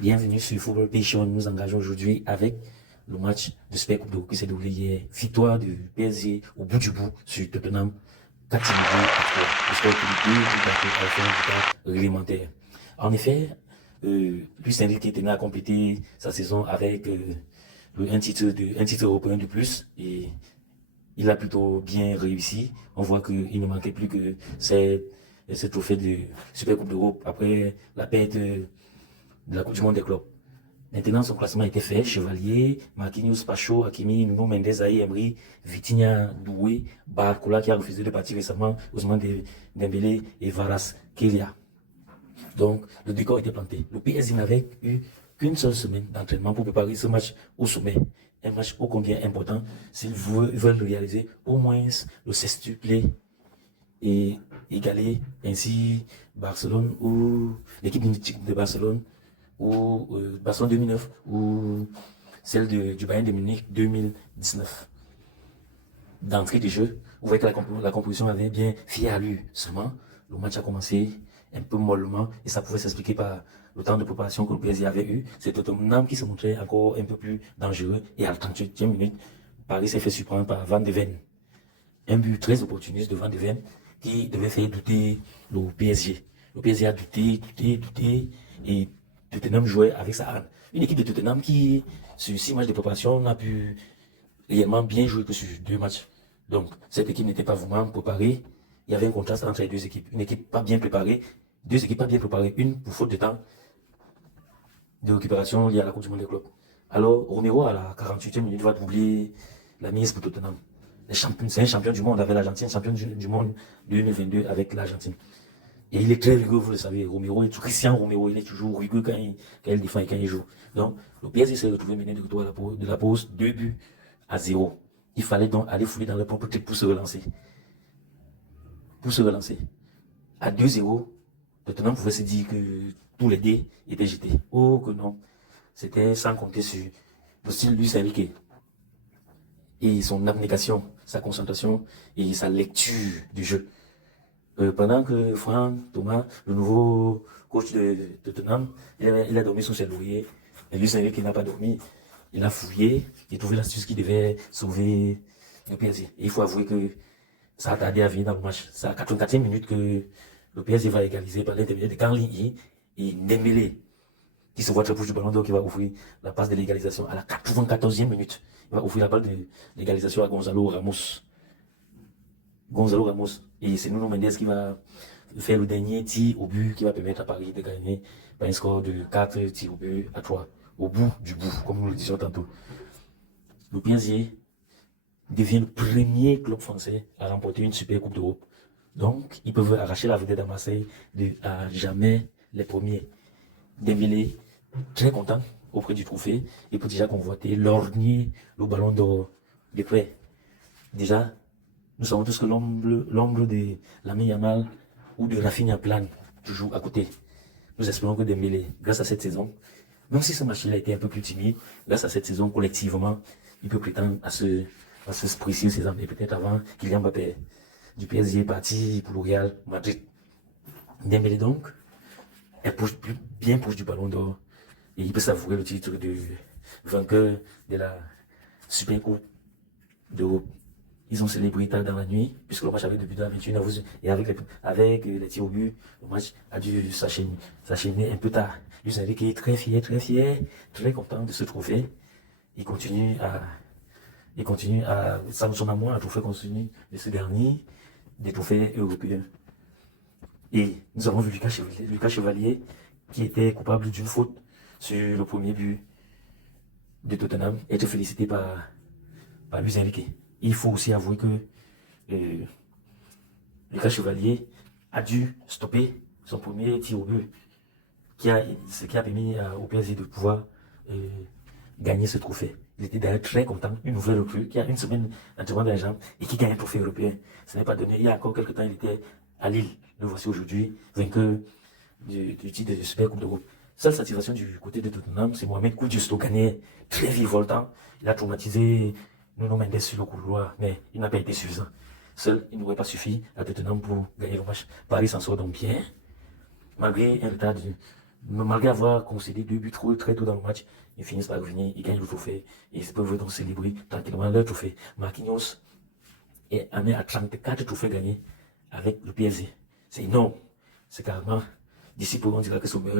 Bienvenue sur Football Passion. Nous nous engageons aujourd'hui avec le match de Super Coupe d'Europe qui s'est déroulé hier. Victoire du PSG au bout du bout sur Tottenham. 4 buts à 3. Le score est 2 buts à la fin du temps réglementaire. En effet, Luis Enrique tenait à compléter sa saison avec un titre européen de plus et il a plutôt bien réussi. On voit qu'il ne manquait plus que ce trophée de Super Coupe d'Europe après la perte de la Coupe du Monde des clubs. Maintenant, son classement était fait. Chevalier, Marquinhos, Pacho, Hakimi, Nuno Mendes, Zaïre Emery, Vitinha, Doué, Barcola qui a refusé de partir récemment, Ousmane Dembélé et Varas Kelia. Donc, le décor était planté. Le PSG n'avait eu qu'une seule semaine d'entraînement pour préparer ce match au sommet. Un match ô combien important s'ils veulent réaliser au moins le sextuplé et égaler ainsi Barcelone ou l'équipe de Barcelone ou Barcelone 2009 ou celle du Bayern de Munich 2019. D'entrée de jeu, vous voyez que la composition avait bien fié à lui. Seulement, le match a commencé un peu mollement et ça pouvait s'expliquer par le temps de préparation que le PSG avait eu. C'est Tottenham qui se montrait encore un peu plus dangereux et à la 38e minute, Paris s'est fait surprendre par Van de Ven. Un but très opportuniste de Van de Ven qui devait faire douter le PSG. Le PSG a douté et Tottenham jouait avec sa âme. Une équipe de Tottenham qui, sur 6 matchs de préparation, n'a pu réellement bien jouer que sur 2 matchs. Donc, cette équipe n'était pas vraiment préparée. Il y avait un contraste entre les deux équipes. Une équipe pas bien préparée, 2 équipes pas bien préparées. Une pour faute de temps de récupération liée à la Coupe du Monde des clubs. Alors, Romero, à la 48e minute, va doubler la mise pour Tottenham. C'est un champion du monde avec l'Argentine, champion du monde 2022 avec l'Argentine. Et il est très rigoureux, vous le savez. Christian Romero, il est toujours rigoureux quand il défend et quand il joue. Donc, le PSG s'est retrouvé mené de retour de la pause, 2 buts à 0. Il fallait donc aller fouiller dans le propre tête pour se relancer. À 2-0, Tottenham pouvait se dire que tous les dés étaient jetés. Oh que non. C'était sans compter sur le style Luis Enrique. Et son abnégation, sa concentration et sa lecture du jeu. Pendant que Franck Thomas, le nouveau coach de Tottenham, il a dormi sous ses lauriers. Et Luis Enrique n'a pas dormi. Il a fouillé, il a trouvé l'astuce qui devait sauver le PSG. Et il faut avouer que ça a tardé à venir dans le match. C'est à la 84e minute que le PSG va égaliser par l'intermédiaire de Kangli et Dembélé, qui se voit très proche du ballon d'or, qui va ouvrir la passe de l'égalisation. À la 94e minute, il va ouvrir la balle de l'égalisation à Gonzalo Ramos. Et c'est Nuno Mendes qui va faire le dernier tir au but qui va permettre à Paris de gagner par un score de 4 tirs au but à 3. Au bout du bout, comme nous le disions tantôt. Le PSG devient le premier club français à remporter une Super Coupe d'Europe. Donc, ils peuvent arracher la vedette à Marseille à jamais les premiers. Dembélé, très content auprès du trophée, et peut déjà convoiter, lorgner le ballon d'or de près. Déjà, nous savons tous que l'ombre de Lamine Yamal ou de Rafinha plane toujours à côté. Nous espérons que Dembélé, grâce à cette saison, même si ce match-là a été un peu plus timide, grâce à cette saison, collectivement, il peut prétendre à se préciser ses armes. Et peut-être avant Kylian Mbappé du PSG est parti pour le Real Madrid. Dembélé donc est bien proche du ballon d'or et il peut savourer le titre de vainqueur de la Super Coupe d'Europe. Ils ont célébré tard dans la nuit, puisque le match avait débuté à 21h. Et avec les tirs au but, le match a dû s'enchaîner un peu tard. Luis Enrique est très fier, très content de ce trophée. Il continue à son amour, un trophée continu de ce dernier, des trophées européens. Et nous avons vu Lucas Chevalier, qui était coupable d'une faute sur le premier but de Tottenham, être félicité par Luis Enrique. Il faut aussi avouer que Lucas Chevalier a dû stopper son premier tir au but, ce qui a permis au PSG de pouvoir gagner ce trophée. Il était d'ailleurs très content, une nouvelle recrue qui a une semaine d'entraînement de la jambe et qui gagne un trophée européen. Ce n'est pas donné. Il y a encore quelques temps, il était à Lille. Le voici aujourd'hui, vainqueur du titre de Super Coupe d'Europe. Seule satisfaction du côté de Tottenham, c'est Mohamed Kudus, gagné très virevoltant. Il a traumatisé Nuno Mendes sur le couloir, mais il n'a pas été suffisant. Seul, il n'aurait pas suffi à Tottenham pour gagner le match. Paris s'en sort donc bien, malgré un retard malgré avoir concédé 2 buts très tôt dans le match, ils finissent par revenir, ils gagnent le trophée, et ils peuvent donc célébrer tranquillement leur trophée. Marquinhos est amené à 34 trophées gagnés avec le PSG. C'est énorme. C'est carrément, d'ici pour on dira que c'est au meilleur.